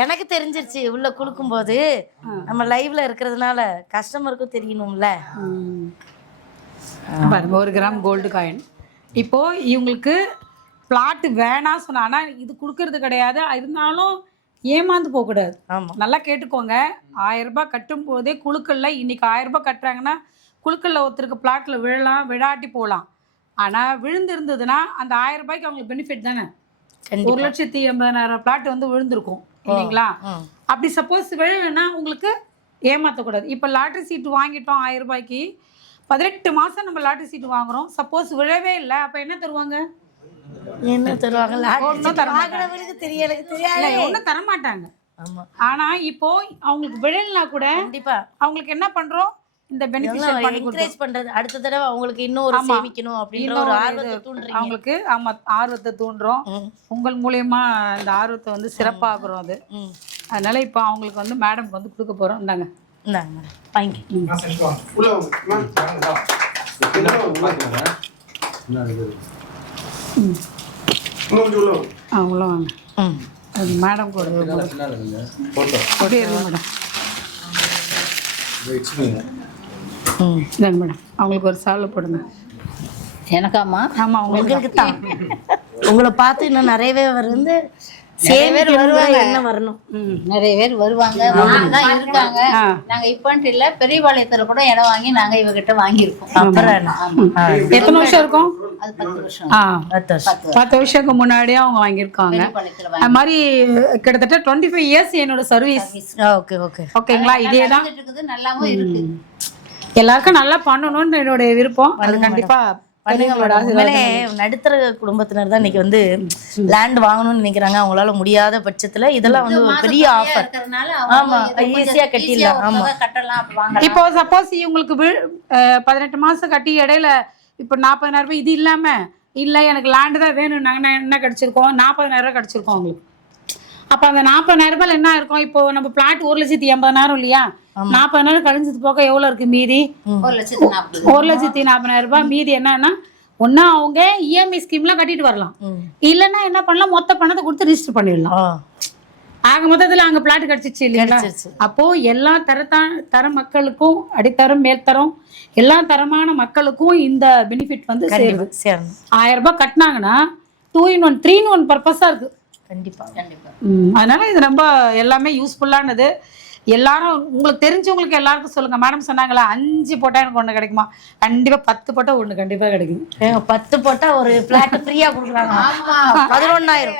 எனக்கு தெரிஞ்சிருச்சு உள்ள குடுக்கும்போது நம்ம லைவ்ல இருக்கிறதுனால கஸ்டமருக்கும் தெரியணும்ல. பாருங்க 1 கிராம் கோல்டு காயின். இப்போ இவங்களுக்கு பிளாட் வேணாம் சொன்னா, ஆனா இது கொடுக்கறது கிடையாது. இருந்தாலும் ஏமாந்து போகக்கூடாது. நல்லா கேட்டுக்கோங்க. 1000 ரூபாய் கட்டும் போதே குழுக்கள்ல இன்னைக்கு 1000 ரூபாய் கட்டுறாங்கன்னா குழுக்கள்ல ஒருத்தருக்கு பிளாட்ல விழலாம், விழாட்டி போகலாம். ஆனா விழுந்திருந்ததுன்னா அந்த 1000 ரூபாய்க்கு அவங்களுக்கு பெனிஃபிட் தானே. 1,80,000 பிளாட் வந்து விழுந்திருக்கும் இல்லைங்களா? அப்படி சப்போஸ் விழலைன்னா உங்களுக்கு ஏமாற்றக்கூடாது. இப்போ லாட்ரி சீட்டு வாங்கிட்டோம் 1000 ரூபாய்க்கு, 18 மாதம் நம்ம லாட்ரி சீட்டு வாங்குறோம். சப்போஸ் விழவே இல்லை, அப்போ என்ன தருவாங்க? என்ன தருவாங்க? ஒன்றும் தரமாட்டாங்க. ஆனா இப்போ அவங்களுக்கு விழலைன்னா கூட கண்டிப்பா அவங்களுக்கு என்ன பண்றோம்? இந்த பெனிஃபிஷியல் என்கரேஜ் பண்றது. அடுத்த தடவை அவங்களுக்கு இன்னொரு சேமிக்கணும் அப்படின்ற ஒரு ஆர்வத்தை தூண்டுறீங்க. அவங்களுக்கு ஆர்வத்தை தூண்டுறோம். உங்கள் மூலியமா இந்த ஆர்வத்தை வந்து சிறப்பாகிறோம் அது. அதனால இப்போ அவங்களுக்கு வந்து மேடம்க்கு வந்து கொடுக்க போறோம். இந்தாங்க இந்தாங்க மேடம் வாங்கிக்கோங்க. உள்ள வாங்க. அது மேடம் கூட மேடம் இதாங்க மேடம் அவங்களுக்கு ஒரு சால்வை போடுங்க. எனக்காம்மா? ஆமாம் உங்களுக்கு தான். உங்களை பார்த்து இன்னும் நிறையவே வந்து வருவாங்க. என்ன வரணும்? நிறைய பேர் வருவாங்க இருக்காங்க. நாங்க இப்பன்ட்டு இல்ல, பெரியபாளையத்துல கூட இடம் வாங்கி நாங்க இவகிட்ட வாங்கியிருக்கோம். எத்தனை வருஷம் இருக்கும்? அது 10 வருஷம். 10 வருஷத்துக்கு முன்னாடியே அவங்க வாங்கியிருக்காங்க. அது மாதிரி கிட்டத்தட்ட 25 இயர்ஸ் என்னோட சர்வீஸ். ஓகேங்களா? இதேதான் நல்லாவும் இருக்கு. எல்லாருக்கும் நல்லா பண்ணணும்னு என்னோட விருப்பம். அது கண்டிப்பா நடுத்தர குடும்பத்தினர் தான் இன்னைக்கு வந்து லேண்ட் வாங்கணும்னு நினைக்கிறாங்க. அவங்களால முடியாத பட்சத்துல இதெல்லாம் வந்து ஒரு பெரிய ஆஃபர். ஆமா, ஈஸியா கட்டிடலாம். ஆமா, இப்போ சப்போஸ் இவங்களுக்கு 18 மாசம் கட்டி இடையில இப்போ 40,000 ரூபாய் இது இல்லாம இல்ல எனக்கு லேண்ட் தான் வேணும் நாங்க என்ன கிடைச்சிருக்கோம்? 40,000 ரூபாய் கிடைச்சிருக்கோம் அவங்களுக்கு. அப்ப அந்த 40,000 ரூபாய் என்ன இருக்கும்? இப்போ நம்ம பிளாட் 1,80,000 இல்லையா? 40,000 கழிஞ்சது போக எவ்வளவு இருக்கு மீதி? 1,40,000 ரூபாய் மீதி. என்னன்னா ஒன்னா அவங்க இஎம்ஐ ஸ்கீம்லாம் கட்டிட்டு வரலாம், இல்லன்னா என்ன பண்ணலாம், மொத்த பணத்தை கொடுத்து ரிஜிஸ்டர் பண்ணிடலாம். ஆக மொத்தத்துல அங்க பிளாட் கிடைச்சிச்சு இல்லைங்களா? அப்போ எல்லா தர மக்களுக்கும், அடித்தரம் மேல்தரம் எல்லா தரமான மக்களுக்கும் இந்த பெனிஃபிட் வந்து 1000 ரூபாய் கட்டினாங்கன்னா 2 in 1 3 in 1 பர்பஸா இருக்கு. கண்டிப்பா. அதனால இது ரொம்ப எல்லாமே யூஸ்ஃபுல்லானது. எல்லாரும் உங்களுக்கு தெரிஞ்சவங்களுக்கு எல்லாருக்கும் சொல்லுங்க. மேடம் சொன்னாங்களா 5 போட்டா எனக்கு 1 கிடைக்குமா? கண்டிப்பா 10 போட்டா 1 கண்டிப்பா கிடைக்கும். 10 போட்டா ஒரு பிளாட் ஃப்ரீயா கொடுக்குறாங்க. 11,000